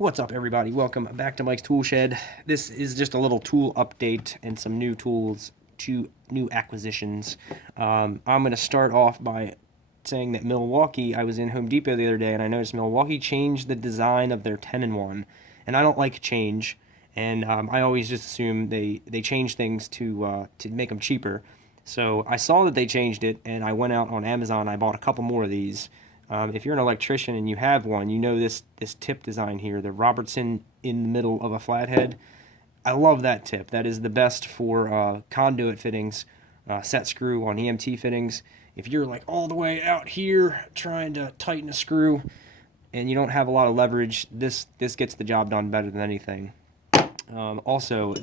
What's up, everybody? Welcome back to Mike's Tool Shed. This is just a little tool update and some new tools to new acquisitions. I'm going to start off by saying that Milwaukee, I was in Home Depot the other day and I noticed Milwaukee changed the design of their 10-in-1. And I don't like change, and I always just assume they change things to make them cheaper. So I saw that they changed it, and I went out on Amazon. I bought a couple more of these. If you're an electrician and you have one, you know this tip design here, the Robertson in the middle of a flathead. I love that tip. That is the best for conduit fittings, set screw on EMT fittings. If you're like all the way out here trying to tighten a screw and you don't have a lot of leverage, this gets the job done better than anything. Also,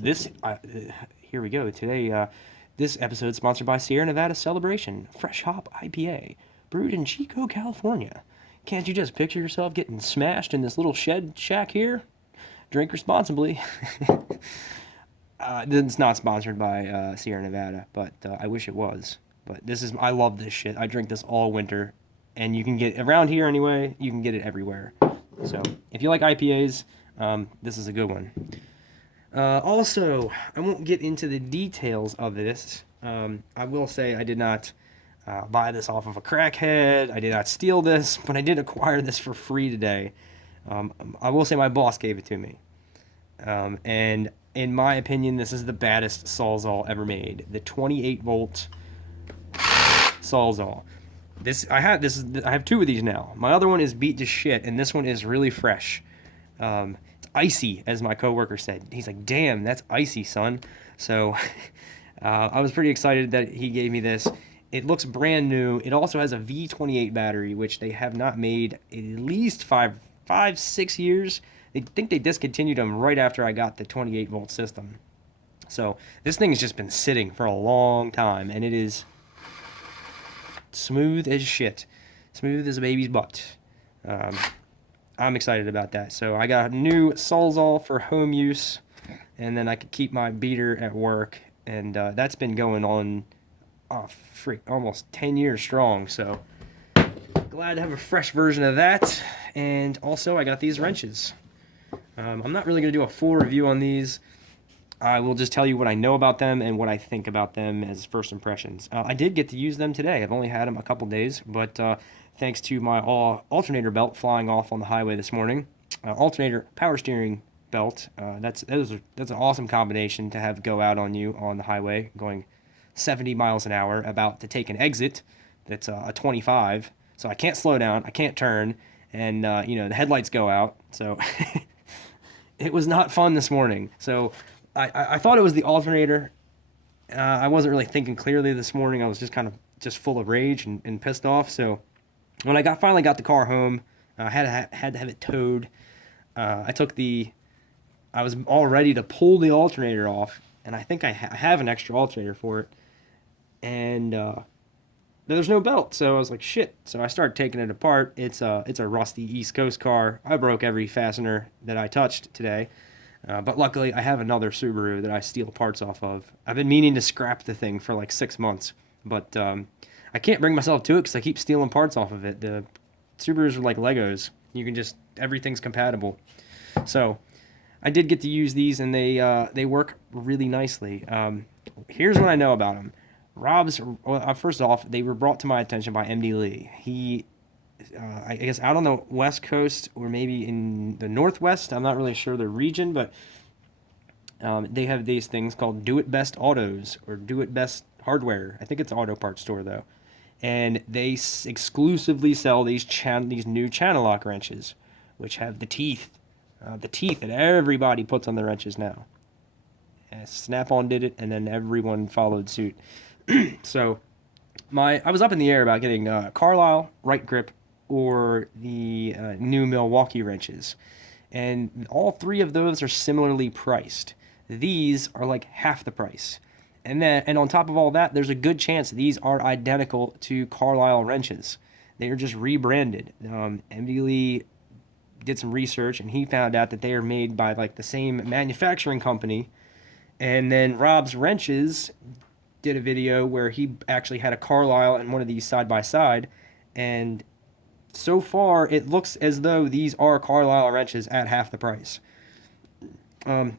here we go. Today, this episode is sponsored by Sierra Nevada Celebration Fresh Hop IPA, brewed in Chico, California. Can't you just picture yourself getting smashed in this little shed shack here? Drink responsibly. It's not sponsored by Sierra Nevada, but I wish it was. But I love this shit. I drink this all winter, and you can get around here anyway. You can get it everywhere. So if you like IPAs, this is a good one. Also, I won't get into the details of this. I will say I did not buy this off of a crackhead. I did not steal this, but I did acquire this for free today. I will say my boss gave it to me. And in my opinion, this is the baddest Sawzall ever made. The 28 volt Sawzall. I have two of these now. My other one is beat to shit, and this one is really fresh. It's icy, as my coworker said. He's like, "Damn, that's icy, son." So I was pretty excited that he gave me this. It looks brand new. It also has a V28 battery, which they have not made at least 6 years. They think they discontinued them right after I got the 28 volt system. So this thing has just been sitting for a long time, and it is smooth as shit. Smooth as a baby's butt. I'm excited about that. So I got a new Sawzall for home use, and then I could keep my beater at work, and that's been going on almost 10 years strong. So glad to have a fresh version of that. And also I got these wrenches. I'm not really going to do a full review on these. I will just tell you what I know about them and what I think about them as first impressions. I did get to use them today. I've only had them a couple days, but thanks to my alternator belt flying off on the highway this morning, alternator power steering belt, that's an awesome combination to have go out on you on the highway going 70 miles an hour, about to take an exit that's a 25. So I can't slow down, I can't turn, and the headlights go out. So it was not fun this morning. So I thought it was the alternator. I wasn't really thinking clearly this morning. I was just kind of full of rage and pissed off. So when I finally got the car home, I had to have it towed. I was all ready to pull the alternator off, and I think I have an extra alternator for it. And there's no belt, so I was like, shit. So I started taking it apart. It's a rusty East Coast car. I broke every fastener that I touched today, but luckily I have another Subaru that I steal parts off of. I've been meaning to scrap the thing for like 6 months, but I can't bring myself to it because I keep stealing parts off of it. The Subarus are like Legos. Everything's compatible. So I did get to use these, and they work really nicely. Here's what I know about them. First off, they were brought to my attention by MD Lee. He, I guess, out on the West Coast or maybe in the Northwest. I'm not really sure the region, but they have these things called Do It Best Autos or Do It Best Hardware. I think it's an auto parts store though, and they exclusively sell these new channel lock wrenches, which have the teeth that everybody puts on their wrenches now. Snap-on did it, and then everyone followed suit. So I was up in the air about getting Carlisle, Right Grip, or the new Milwaukee wrenches. And all three of those are similarly priced. These are like half the price. And on top of all that, there's a good chance these are identical to Carlisle wrenches. They are just rebranded. MD Lee did some research, and he found out that they are made by like the same manufacturing company. And then Rob's Wrenches did a video where he actually had a Carlisle and one of these side by side, and so far it looks as though these are Carlisle wrenches at half the price. You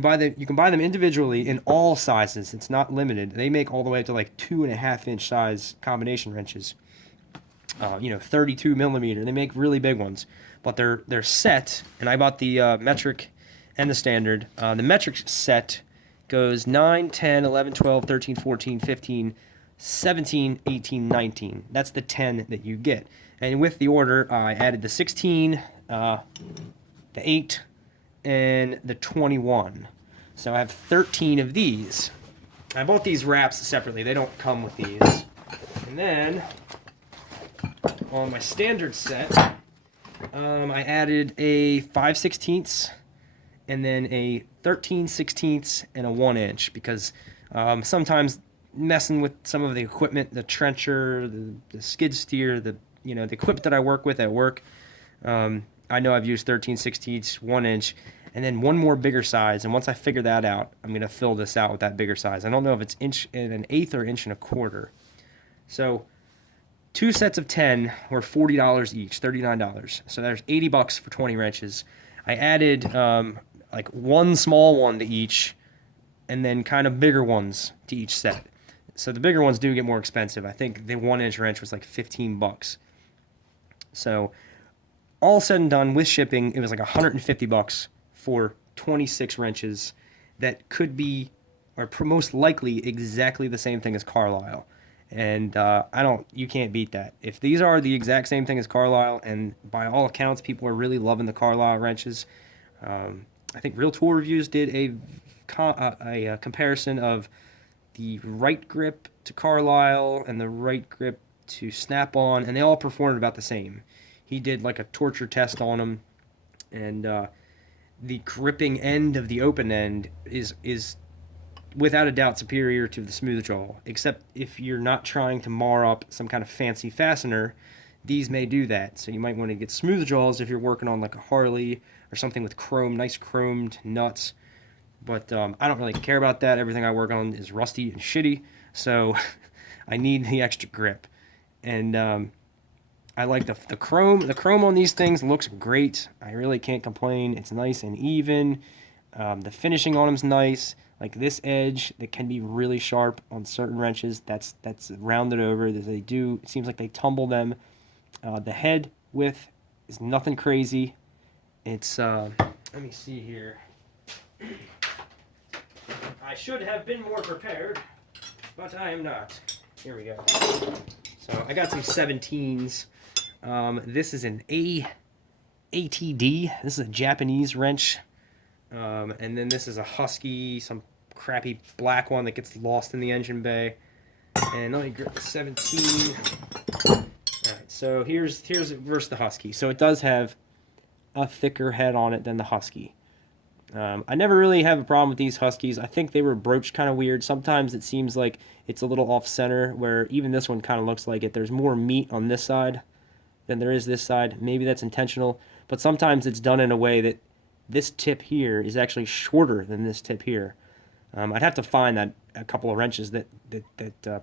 can buy them individually in all sizes. It's not limited. They make all the way up to like 2.5 inch size combination wrenches. 32 millimeter. They make really big ones, but they're set. And I bought the metric and the standard. The metric set goes 9, 10, 11, 12, 13, 14, 15, 17, 18, 19. That's the 10 that you get. And with the order, I added the 16, the 8, and the 21. So I have 13 of these. I bought these wraps separately. They don't come with these. And then on my standard set, I added a 5/16 and then a 13/16 and a 1 inch because sometimes messing with some of the equipment, the trencher, the skid steer, the equipment that I work with at work, I know I've used 13/16, 1 inch, and then one more bigger size. And once I figure that out, I'm going to fill this out with that bigger size. I don't know if it's 1/8 or 1.25 inch. So 2 sets of 10 were $40 each, $39. So there's $80 for 20 wrenches. I added like one small one to each, and then kind of bigger ones to each set. So the bigger ones do get more expensive. I think the 1 inch wrench was like $15. So all said and done with shipping, it was like $150 for 26 wrenches that could be, or most likely, exactly the same thing as Carlisle. And you can't beat that. If these are the exact same thing as Carlisle, and by all accounts, people are really loving the Carlisle wrenches. I think Real Tool Reviews did a comparison of the right grip to Carlisle and the right grip to Snap-on, and they all performed about the same. He did like a torture test on them, and the gripping end of the open end is without a doubt superior to the smooth jaw, except if you're not trying to mar up some kind of fancy fastener, these may do that. So you might want to get smooth jaws if you're working on like a Harley or something with nice chromed nuts. But I don't really care about that. Everything I work on is rusty and shitty, so I need the extra grip. And I like the chrome. The chrome on these things looks great. I really can't complain. It's nice and even. The finishing on them's nice. Like this edge that can be really sharp on certain wrenches, that's rounded over. It seems like they tumble them. The head width is nothing crazy. It's let me see here. I should have been more prepared, but I am not. Here we go. So I got some 17s. This is an ATD. This is a Japanese wrench. And then this is a Husky, some crappy black one that gets lost in the engine bay. And let me grip the 17. Alright, so here's versus the Husky. So it does have a thicker head on it than the Husky. I never really have a problem with these Huskies. I think they were broached kind of weird. Sometimes it seems like it's a little off-center, where even this one kind of looks like it. There's more meat on this side than there is this side. Maybe that's intentional, but sometimes it's done in a way that this tip here is actually shorter than this tip here. I'd have to find a couple of wrenches that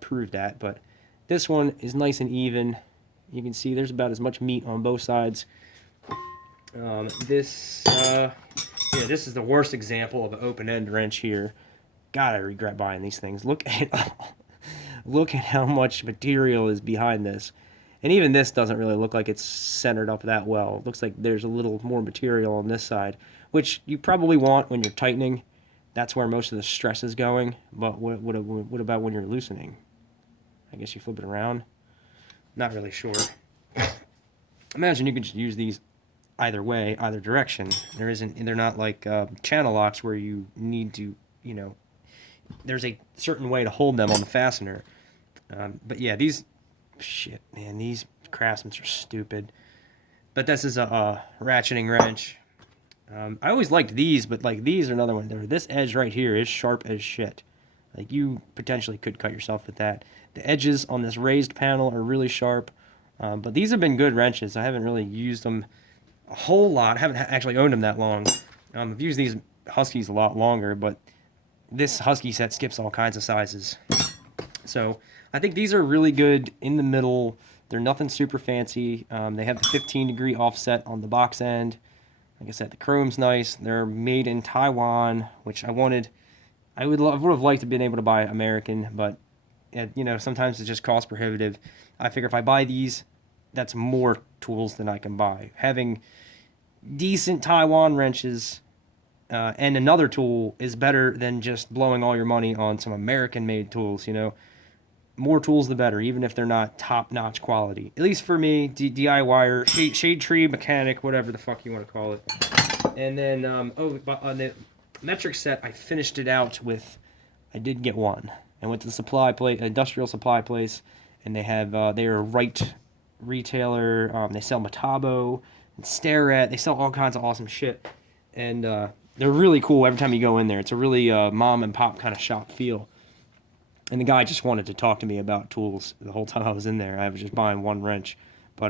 prove that, but this one is nice and even. You can see there's about as much meat on both sides. This is the worst example of an open-end wrench here. God, I regret buying these things. Look at how much material is behind this. And even this doesn't really look like it's centered up that well. It looks like there's a little more material on this side, which you probably want when you're tightening. That's where most of the stress is going. But what about when you're loosening? I guess you flip it around. Not really sure. Imagine you could just use these either way, either direction. They're not like channel locks where you need to, there's a certain way to hold them on the fastener. But yeah, these Craftsmans are stupid. But this is a ratcheting wrench. I always liked these, but like these are another one. This edge right here is sharp as shit. Like you potentially could cut yourself with that. The edges on this raised panel are really sharp. But these have been good wrenches. I haven't really used them a whole lot. I haven't actually owned them that long. I've used these Huskies a lot longer, but this Husky set skips all kinds of sizes. So I think these are really good in the middle They're nothing super fancy. They have the 15-degree offset on the box end. Like I said, the chrome's nice. They're made in Taiwan, which I wanted. I would have liked to been able to buy American, but sometimes it's just cost prohibitive. I figure if I buy these, that's more tools than I can buy. Having decent Taiwan wrenches and another tool is better than just blowing all your money on some American-made tools. More tools the better, even if they're not top-notch quality. At least for me, DIYer, shade tree mechanic, whatever the fuck you want to call it. And then, on the metric set, I finished it out with. I did get one. I went to the supply place, industrial supply place, and they have they are a Wright retailer. They sell Metabo and Starrett. They sell all kinds of awesome shit, and they're really cool. Every time you go in there, it's a really mom and pop kind of shop feel. And the guy just wanted to talk to me about tools the whole time I was in there. I was just buying one wrench, but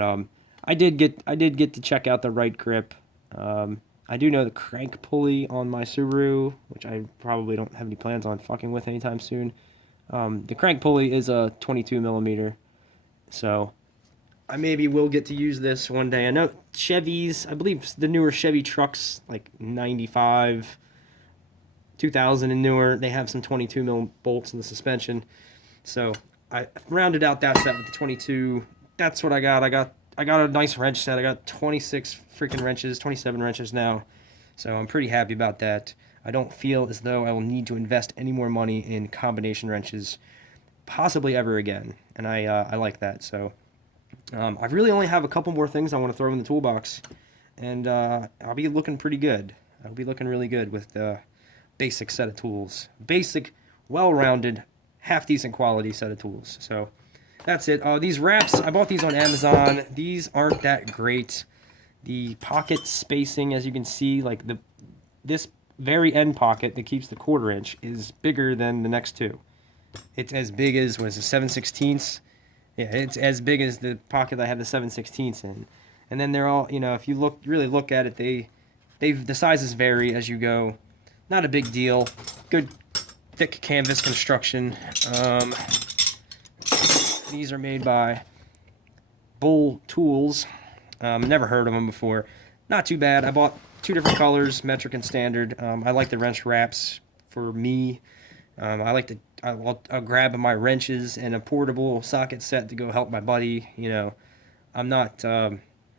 I did get to check out the Wright grip. I do know the crank pulley on my Subaru, which I probably don't have any plans on fucking with anytime soon. The crank pulley is a 22 millimeter, so I maybe will get to use this one day. I know Chevys, I believe the newer Chevy trucks, like 95, 2000 and newer, they have some 22 mil bolts in the suspension. So I rounded out that set with the 22. That's what I got. I got a nice wrench set. I got 26 freaking wrenches, 27 wrenches now. So I'm pretty happy about that. I don't feel as though I will need to invest any more money in combination wrenches, possibly ever again. And I like that. So I really only have a couple more things I want to throw in the toolbox, and I'll be looking pretty good. I'll be looking really good with the basic set of tools. Basic, well-rounded, half-decent quality set of tools. So that's it. These wraps, I bought these on Amazon. These aren't that great. The pocket spacing, as you can see, like this very end pocket that keeps the 1/4 inch is bigger than the next two. It's as big as, was it 7/16? Yeah, it's as big as the pocket I have the 7/16 in. And then they're all, if you really look at it, the sizes vary as you go. Not a big deal. Good thick canvas construction. These are made by Bull Tools. Never heard of them before. Not too bad. I bought 2 different colors, metric and standard. I like the wrench wraps for me. I'll grab my wrenches and a portable socket set to go help my buddy. I'm not.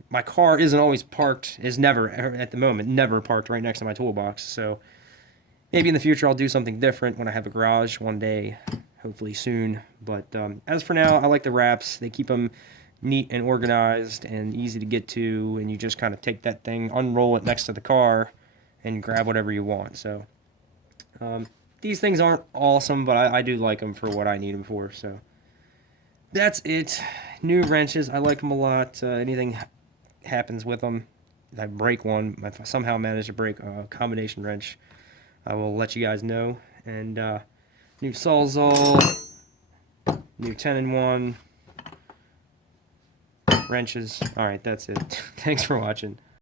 My car isn't always parked. Is never at the moment never parked right next to my toolbox. So maybe in the future I'll do something different when I have a garage one day, hopefully soon. But as for now, I like the wraps. They keep them neat and organized and easy to get to, and you just kind of take that thing, unroll it next to the car, and grab whatever you want. So these things aren't awesome, but I do like them for what I need them for. So that's it. New wrenches, I like them a lot. Anything happens with them, if I break one, if I somehow manage to break a combination wrench, I will let you guys know. And new Sawzall, new 10-in-1 wrenches. Alright, that's it. Thanks for watching.